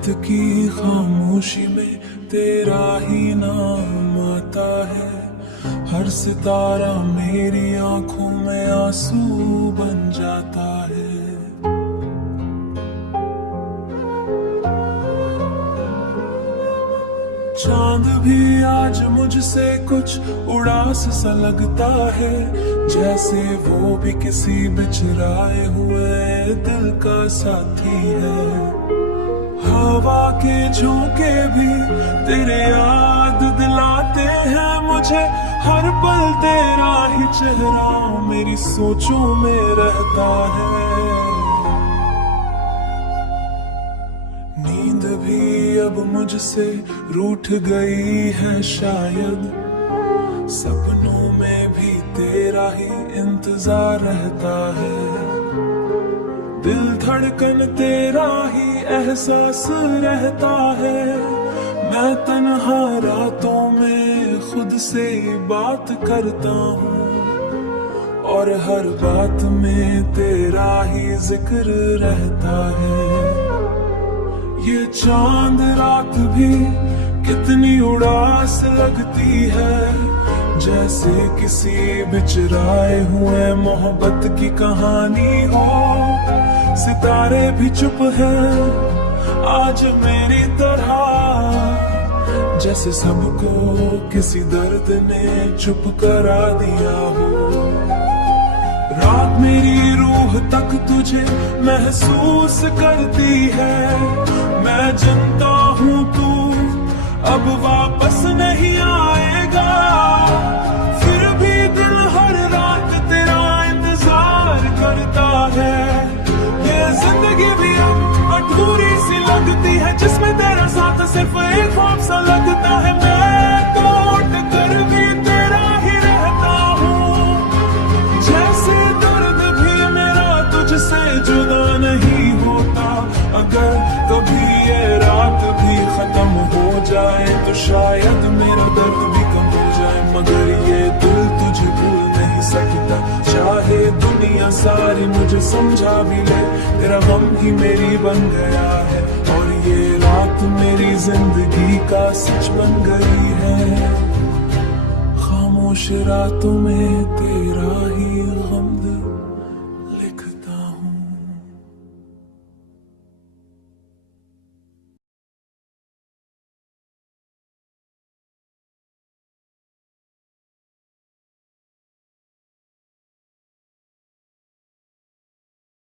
रात की खामोशी में तेरा ही नाम आता है। हर सितारा मेरी आंखों में आंसू बन जाता है। चांद भी आज मुझसे कुछ उड़ास सा लगता है, जैसे वो भी किसी बिछड़ाए हुए दिल का साथी है। हवा के झोंके भी तेरे याद दिलाते हैं मुझे, हर पल तेरा ही चेहरा मेरी सोचों में रहता है। नींद भी अब मुझसे रूठ गई है शायद, सपनों में भी तेरा ही इंतजार रहता है। दिल धड़कन तेरा ही एहसास रहता है। मैं तन्हा रातों में खुद से बात करता हूँ, और हर बात में तेरा ही जिक्र रहता है। ये चांद रात भी कितनी उदास लगती है, जैसे किसी बिछड़ाए हुए मोहब्बत की कहानी हो। सितारे भी चुप हैं आज मेरी तरह, जैसे सबको किसी दर्द ने चुप करा दिया हो। रात मेरी रूह तक तुझे महसूस करती है। मैं जानता हूँ तू अब वापस नहीं आएगा, फिर भी दिल हर रात तेरा इंतजार करता है। ये जिंदगी भी अब अधूरी सी लगती है, जिसमें तेरा साथ सिर्फ एक ख्वाब सा लगता है। मैं लौट कर भी तेरा ही रहता हूँ, जैसे दर्द भी मेरा तुझसे जुदा नहीं होता। अगर कभी ये रात भी खत्म हो जाए तो शायद मेरा दर्द भी कम हो जाए, मगर ये दिल तुझे भूल नहीं सकता। चाहे दुनिया सारी मुझे समझा भी ले, तेरा गम ही मेरी बन गया है, और ये रात मेरी जिंदगी का सच बन गई है। खामोश रातों में तेरा ही गम